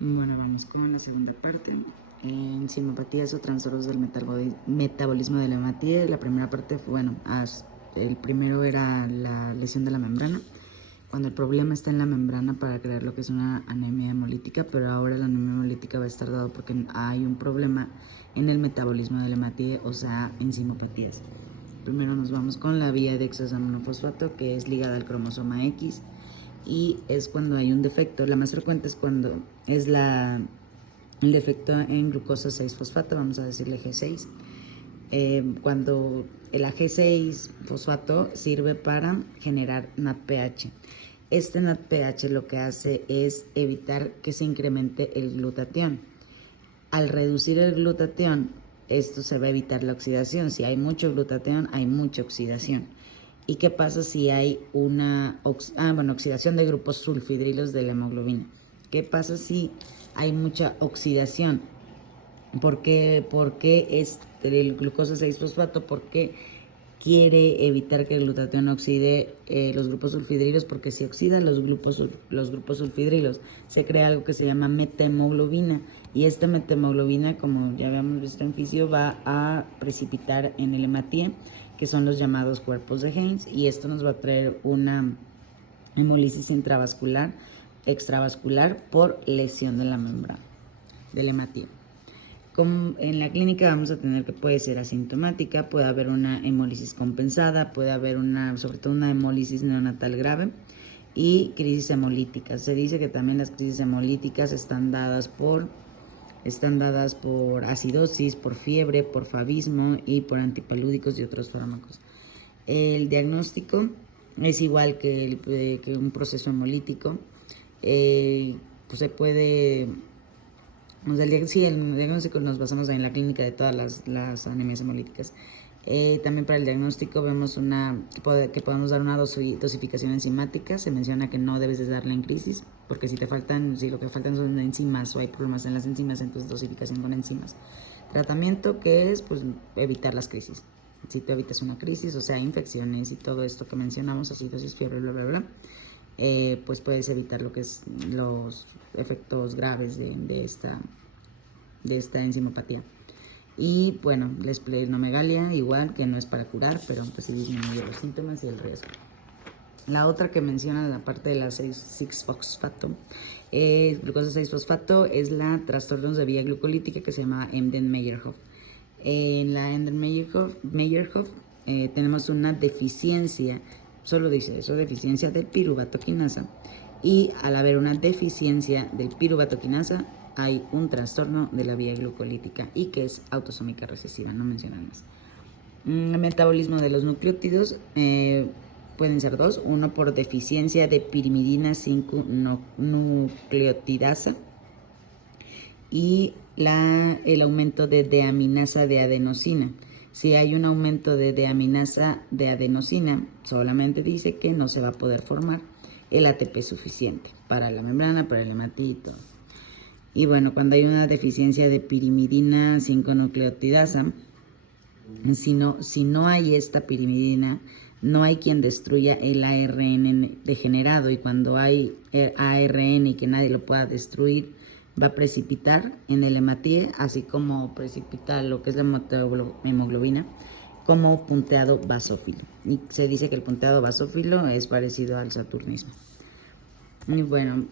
Bueno, vamos con la segunda parte. Enzimopatías o trastornos del metabolismo de la hematía. La primera parte fue, el primero era la lesión de la membrana, cuando el problema está en la membrana para crear lo que es una anemia hemolítica, pero ahora la anemia hemolítica va a estar dado porque hay un problema en el metabolismo de la hematía, o sea, enzimopatías. Primero nos vamos con la vía de hexosaminofosfato, que es ligada al cromosoma X, y es cuando hay un defecto. La más frecuente es cuando es el defecto en glucosa 6-fosfato, vamos a decirle G6. Cuando el AG6-fosfato sirve para generar NADPH. Este NADPH lo que hace es evitar que se incremente el glutatión. Al reducir el glutatión, esto se va a evitar la oxidación. Si hay mucho glutatión, hay mucha oxidación. ¿Y qué pasa si hay una oxidación de grupos sulfidrilos de la hemoglobina? ¿Qué pasa si hay mucha oxidación? ¿Por qué es el glucosa 6-fosfato? Porque quiere evitar que el glutatión oxide los grupos sulfidrilos, porque si oxida los grupos sulfidrilos, se crea algo que se llama metahemoglobina, y esta metahemoglobina, como ya habíamos visto en fisio, va a precipitar en el hematía, que son los llamados cuerpos de Heinz, y esto nos va a traer una hemólisis intravascular, extravascular, por lesión de la membrana del hematía. En la clínica vamos a tener que puede ser asintomática, puede haber una hemólisis compensada, puede haber sobre todo una hemólisis neonatal grave y crisis hemolíticas. Se dice que también las crisis hemolíticas están dadas por acidosis, por fiebre, por favismo y por antipalúdicos y otros fármacos. El diagnóstico es igual que un proceso hemolítico. Pues se puede... el diagnóstico nos basamos en la clínica de todas las anemias hemolíticas. También para el diagnóstico vemos que podemos dar una dosificación enzimática. Se menciona que no debes de darla en crisis, porque si lo que faltan son enzimas o hay problemas en las enzimas, entonces dosificación con enzimas. Tratamiento, que es pues evitar las crisis. Si tú evitas una crisis, o sea, infecciones y todo esto que mencionamos, acidosis, fiebre, bla, bla, bla, pues puedes evitar lo que es los efectos graves de esta enzimopatía. Y bueno, la esplenomegalia, igual, que no es para curar, pero pues sí disminuye los síntomas y el riesgo. La otra que menciona la parte de la 6-fosfato, glucosa 6-fosfato, es la trastornos de vía glucolítica, que se llama Embden-Meyerhof. En la Embden-Meyerhof tenemos una deficiencia, solo dice eso, deficiencia del piruvato quinasa, y al haber una deficiencia del piruvato quinasa hay un trastorno de la vía glucolítica y que es autosómica recesiva, no mencionan más. El metabolismo de los nucleótidos pueden ser dos: uno por deficiencia de pirimidina 5 nucleotidasa y el aumento de deaminasa de adenosina. Si hay un aumento de deaminasa de adenosina, solamente dice que no se va a poder formar el ATP suficiente para la membrana, para el hematito. Y bueno, cuando hay una deficiencia de pirimidina 5 nucleotidasa, si no hay esta pirimidina, no hay quien destruya el ARN degenerado, y cuando hay ARN y que nadie lo pueda destruir, va a precipitar en el hematía, así como precipita lo que es la hemoglobina, como punteado basófilo. Y se dice que el punteado basófilo es parecido al saturnismo. Y bueno,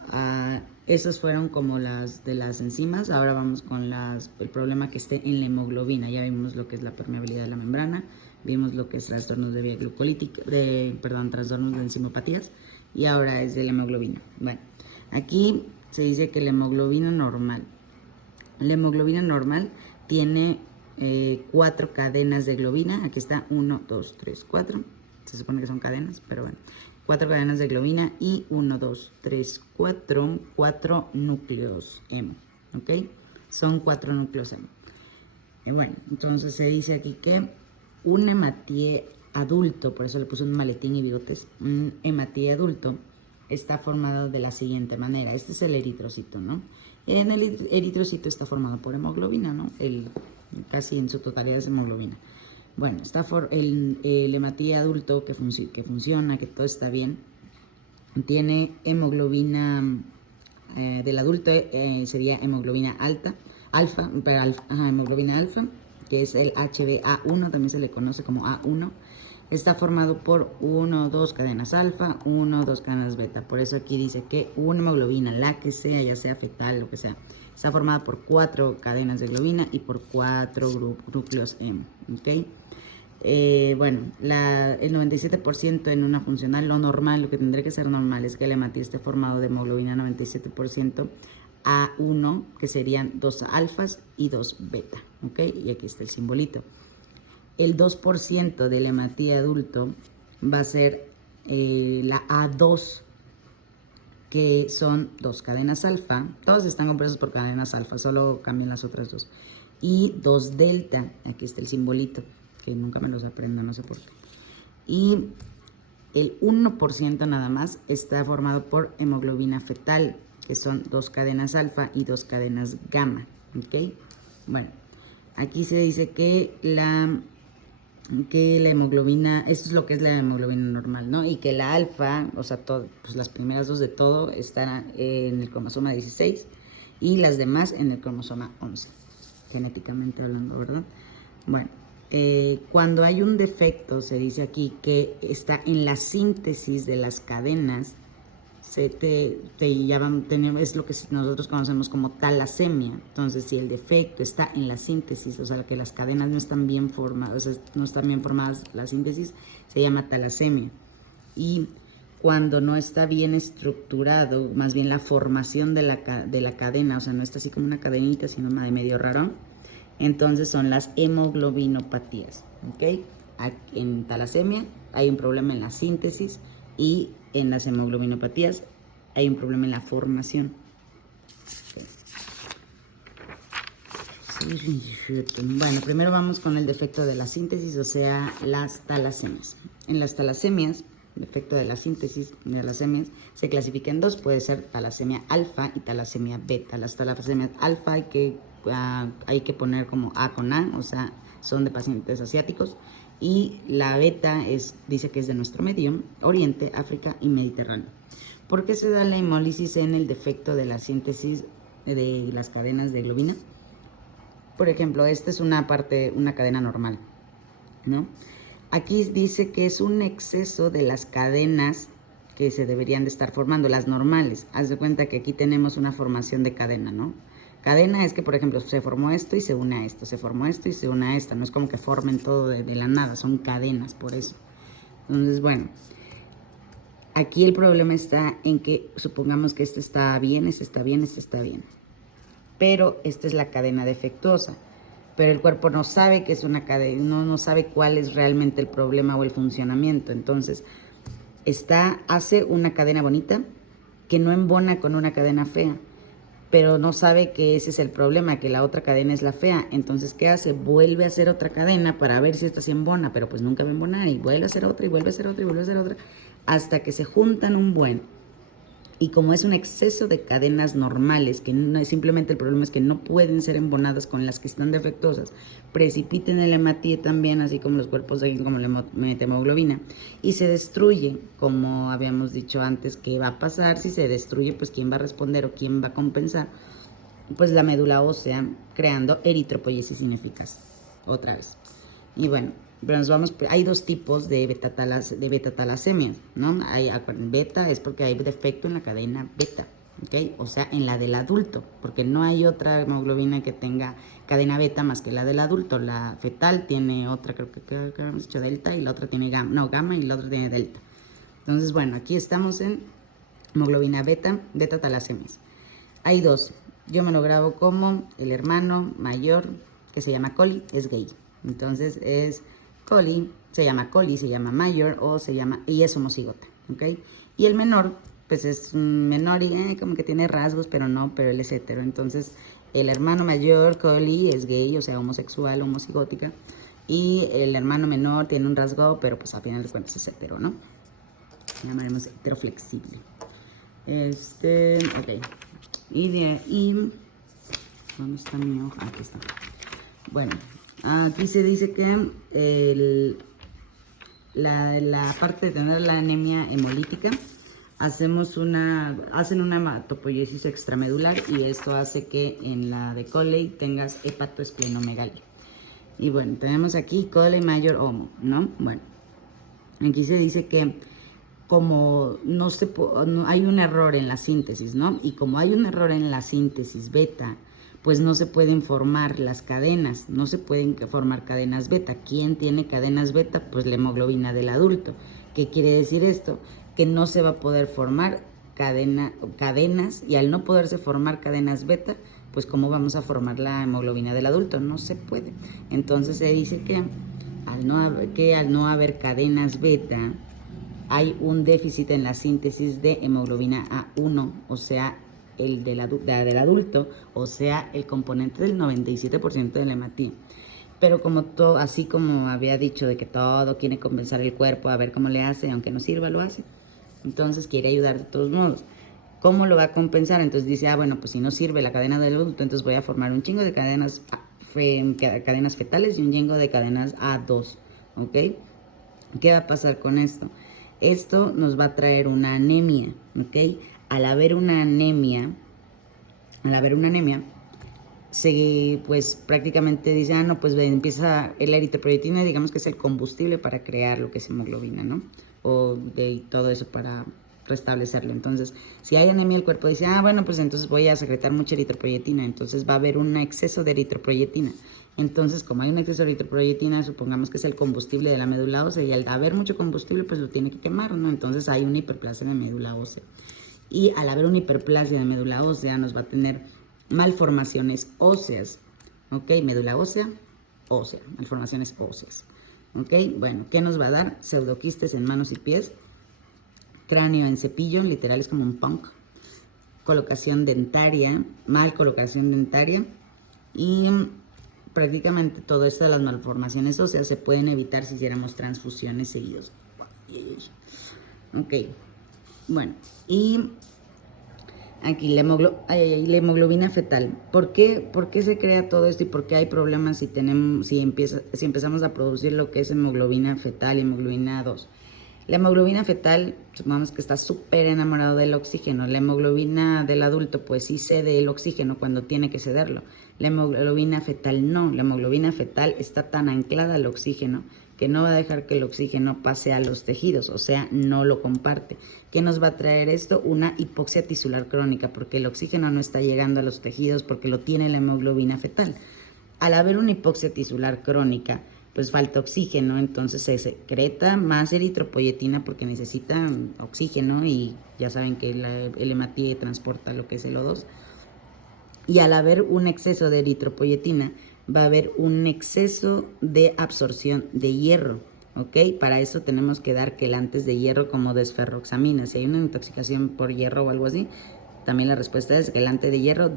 esas fueron como las de las enzimas. Ahora vamos con el problema que esté en la hemoglobina. Ya vimos lo que es la permeabilidad de la membrana, vimos lo que es trastornos de vía glucolítica, trastornos de enzimopatías, y ahora es de la hemoglobina. Bueno, aquí se dice que la hemoglobina normal tiene 4 cadenas de globina. Aquí está 1, 2, 3, 4. Se supone que son cadenas, pero bueno. 4 cadenas de globina y 1, 2, 3, 4 núcleos hemo. ¿Ok? Son 4 núcleos hemo. Bueno, entonces se dice aquí que un hematie adulto, por eso le puse un maletín y bigotes, un hematie adulto está formado de la siguiente manera. Este es el eritrocito, ¿no? En el eritrocito está formado por hemoglobina, ¿no? Casi en su totalidad es hemoglobina. Bueno, el hematie adulto que funciona, que todo está bien, tiene hemoglobina del adulto sería hemoglobina alfa, hemoglobina alfa, que es el HbA1, también se le conoce como A1. Está formado por 1 o 2 cadenas alfa, 1 o 2 cadenas beta. Por eso aquí dice que una hemoglobina, la que sea, ya sea fetal, lo que sea, está formada por 4 cadenas de globina y por 4 núcleos M. ¿Okay? Bueno, el 97% en una funcional, lo normal, lo que tendría que ser normal es que el hematíe esté formado de hemoglobina 97% A1, que serían 2 alfas y 2 beta, ¿ok? Y aquí está el simbolito. El 2% del hematíe adulto va a ser la A2, que son 2 cadenas alfa, todas están compuestas por cadenas alfa, solo cambian las otras 2, y 2 delta, aquí está el simbolito, que nunca me los aprendo, no sé por qué. Y el 1% nada más está formado por hemoglobina fetal, que son 2 cadenas alfa y 2 cadenas gamma, ¿ok? Bueno, aquí se dice que la hemoglobina, esto es lo que es la hemoglobina normal, ¿no? Y que la alfa, o sea, pues las primeras 2 de todo están en el cromosoma 16 y las demás en el cromosoma 11, genéticamente hablando, ¿verdad? Bueno, cuando hay un defecto, se dice aquí que está en la síntesis de las cadenas, es lo que nosotros conocemos como talasemia. Entonces, si el defecto está en la síntesis, o sea, que las cadenas no están bien formadas, la síntesis, se llama talasemia. Y cuando no está bien estructurado, más bien la formación de la cadena, o sea, no está así como una cadenita, sino de medio raro, entonces son las hemoglobinopatías, ¿ok? En talasemia hay un problema en la síntesis y en las hemoglobinopatías hay un problema en la formación. Bueno, primero vamos con el defecto de la síntesis, o sea, las talasemias. En las talasemias, el defecto de la síntesis de las semias se clasifica en 2, puede ser talasemia alfa y talasemia beta. Las talasemias alfa hay que poner como A con A, o sea, son de pacientes asiáticos, y la beta dice que es de nuestro Medio Oriente, África y Mediterráneo. ¿Por qué se da la hemólisis en el defecto de la síntesis de las cadenas de globina? Por ejemplo, esta es una cadena normal, ¿no? Aquí dice que es un exceso de las cadenas que se deberían de estar formando, las normales. Haz de cuenta que aquí tenemos una formación de cadena, ¿no? Cadena es que, por ejemplo, se formó esto y se une a esto, se formó esto y se une a esta. No es como que formen todo de la nada, son cadenas, por eso. Entonces, bueno, aquí el problema está en que supongamos que este está bien, este está bien, este está bien. Pero esta es la cadena defectuosa. Pero el cuerpo no sabe que es una cadena, no sabe cuál es realmente el problema o el funcionamiento. Entonces, hace una cadena bonita que no embona con una cadena fea, pero no sabe que ese es el problema, que la otra cadena es la fea. Entonces, ¿qué hace? Vuelve a hacer otra cadena para ver si esta sí embona, pero pues nunca va a embonar, y vuelve a hacer otra, y vuelve a hacer otra, y vuelve a hacer otra, hasta que se juntan un buen. Y como es un exceso de cadenas normales, que no es simplemente, el problema es que no pueden ser embonadas con las que están defectuosas, precipiten el hematíe también, así como los cuerpos de como la hemoglobina, y se destruye, como habíamos dicho antes. ¿Qué va a pasar si se destruye? Pues quién va a responder o quién va a compensar. Pues la médula ósea, creando eritropoiesis ineficaz, otra vez. Y bueno, pero hay 2 tipos de beta-talasemias, ¿no? Beta es porque hay defecto en la cadena beta, ¿ok? O sea, en la del adulto, porque no hay otra hemoglobina que tenga cadena beta más que la del adulto. La fetal tiene otra, creo que habíamos dicho delta, y la otra tiene gamma y la otra tiene delta. Entonces, bueno, aquí estamos en hemoglobina beta-talasemias. Hay 2. Yo me lo grabo como el hermano mayor, que se llama Coli, es gay. Entonces es Coli, se llama mayor, y es homocigota, ¿ok? Y el menor, pues es un menor y como que tiene rasgos, pero él es hetero. Entonces el hermano mayor, Coli, es gay, o sea, homosexual, homocigótica, y el hermano menor tiene un rasgo, pero pues a final de cuentas es hetero, ¿no? Llamaremos heteroflexible. Ok. Y ¿dónde está mi hoja? Aquí está. Bueno, aquí se dice que la parte de tener la anemia hemolítica, hacen una hematopoiesis extramedular y esto hace que en la de Coley tengas hepatoesplenomegalia. Y bueno, tenemos aquí Coley Mayor Homo, ¿no? Bueno, aquí se dice que como no hay un error en la síntesis, ¿no? Y como hay un error en la síntesis beta, pues no se pueden formar las cadenas, no se pueden formar cadenas beta. ¿Quién tiene cadenas beta? Pues la hemoglobina del adulto. ¿Qué quiere decir esto? Que no se va a poder formar cadenas, y al no poderse formar cadenas beta, pues ¿cómo vamos a formar la hemoglobina del adulto? No se puede. Entonces se dice que al no haber cadenas beta, hay un déficit en la síntesis de hemoglobina A1, o sea, el del adulto, o sea, el componente del 97% del hematío. Pero como todo, así como había dicho de que todo quiere compensar el cuerpo, a ver cómo le hace, aunque no sirva, lo hace. Entonces quiere ayudar de todos modos. ¿Cómo lo va a compensar? Entonces dice, bueno, pues si no sirve la cadena del adulto, entonces voy a formar un chingo de cadenas fetales y un chingo de cadenas A2, ¿ok? ¿Qué va a pasar con esto? Esto nos va a traer una anemia, ¿ok? Al haber una anemia, pues prácticamente dice, no, pues empieza el eritropoyetina, digamos que es el combustible para crear lo que es hemoglobina, ¿no? O de todo eso para restablecerlo. Entonces, si hay anemia, el cuerpo dice, bueno, pues entonces voy a secretar mucha eritropoyetina, entonces va a haber un exceso de eritropoyetina. Entonces, como hay un exceso de eritropoyetina, supongamos que es el combustible de la médula ósea, y al haber mucho combustible, pues lo tiene que quemar, ¿no? Entonces hay una hiperplasia de médula ósea. Y al haber una hiperplasia de médula ósea, nos va a tener malformaciones óseas, ¿ok? Médula ósea, malformaciones óseas, ¿ok? Bueno, ¿qué nos va a dar? Pseudoquistes en manos y pies, cráneo en cepillo, literal es como un punk, colocación dentaria, mal colocación dentaria, y prácticamente todo esto de las malformaciones óseas se pueden evitar si hiciéramos transfusiones seguidos. Ok, bueno, y aquí la hemoglobina fetal. ¿Por qué se crea todo esto y por qué hay problemas si empezamos a producir lo que es hemoglobina fetal y hemoglobina 2? La hemoglobina fetal, supongamos que está súper enamorado del oxígeno. La hemoglobina del adulto, pues sí cede el oxígeno cuando tiene que cederlo. La hemoglobina fetal no. La hemoglobina fetal está tan anclada al oxígeno que no va a dejar que el oxígeno pase a los tejidos, o sea, no lo comparte. ¿Qué nos va a traer esto? Una hipoxia tisular crónica, porque el oxígeno no está llegando a los tejidos porque lo tiene la hemoglobina fetal. Al haber una hipoxia tisular crónica, pues falta oxígeno, entonces se secreta más eritropoyetina porque necesita oxígeno, y ya saben que el hematíe transporta lo que es el O2. Y al haber un exceso de eritropoyetina, va a haber un exceso de absorción de hierro, ¿ok? Para eso tenemos que dar quelantes de hierro como desferroxamina. Si hay una intoxicación por hierro o algo así, también la respuesta es quelante de hierro,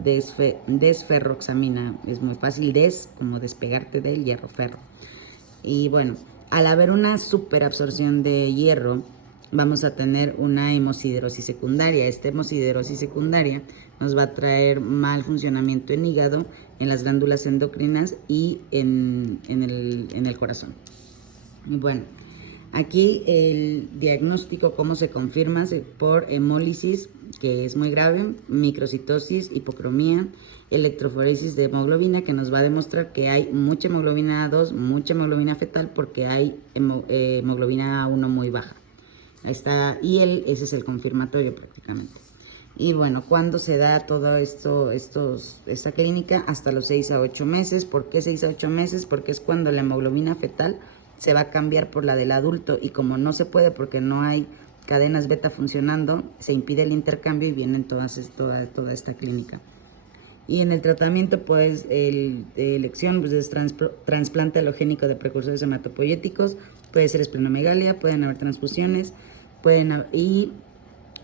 desferroxamina. Es muy fácil, como despegarte del hierro, ferro. Y bueno, al haber una superabsorción de hierro, vamos a tener una hemosiderosis secundaria. Esta hemosiderosis secundaria nos va a traer mal funcionamiento en hígado, en las glándulas endocrinas y en el corazón. Y bueno, aquí el diagnóstico, cómo se confirma, por hemólisis, que es muy grave, microcitosis, hipocromía, electroforesis de hemoglobina, que nos va a demostrar que hay mucha hemoglobina A2, mucha hemoglobina fetal, porque hay hemoglobina A1 muy baja. Ahí está, y ese es el confirmatorio prácticamente. Y bueno, ¿cuándo se da todo esta clínica? Hasta los 6 a 8 meses. ¿Por qué 6 a 8 meses? Porque es cuando la hemoglobina fetal se va a cambiar por la del adulto, y como no se puede porque no hay cadenas beta funcionando, se impide el intercambio y vienen toda esta clínica. Y en el tratamiento, pues, de elección, pues, es trasplante halogénico de precursores hematopoyéticos, puede ser esplenomegalia, pueden haber transfusiones, y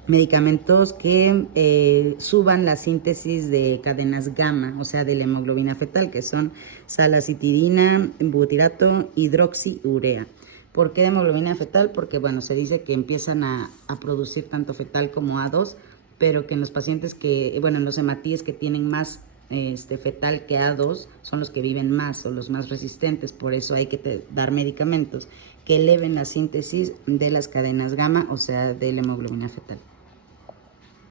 medicamentos que suban la síntesis de cadenas gamma, o sea, de la hemoglobina fetal, que son salacitidina, butirato, hidroxiurea. ¿Por qué de hemoglobina fetal? Porque, bueno, se dice que empiezan a producir tanto fetal como A2, pero que en los pacientes en los hematíes que tienen más fetal que A2 son los que viven más o los más resistentes. Por eso hay que dar medicamentos que eleven la síntesis de las cadenas gamma, o sea, de la hemoglobina fetal.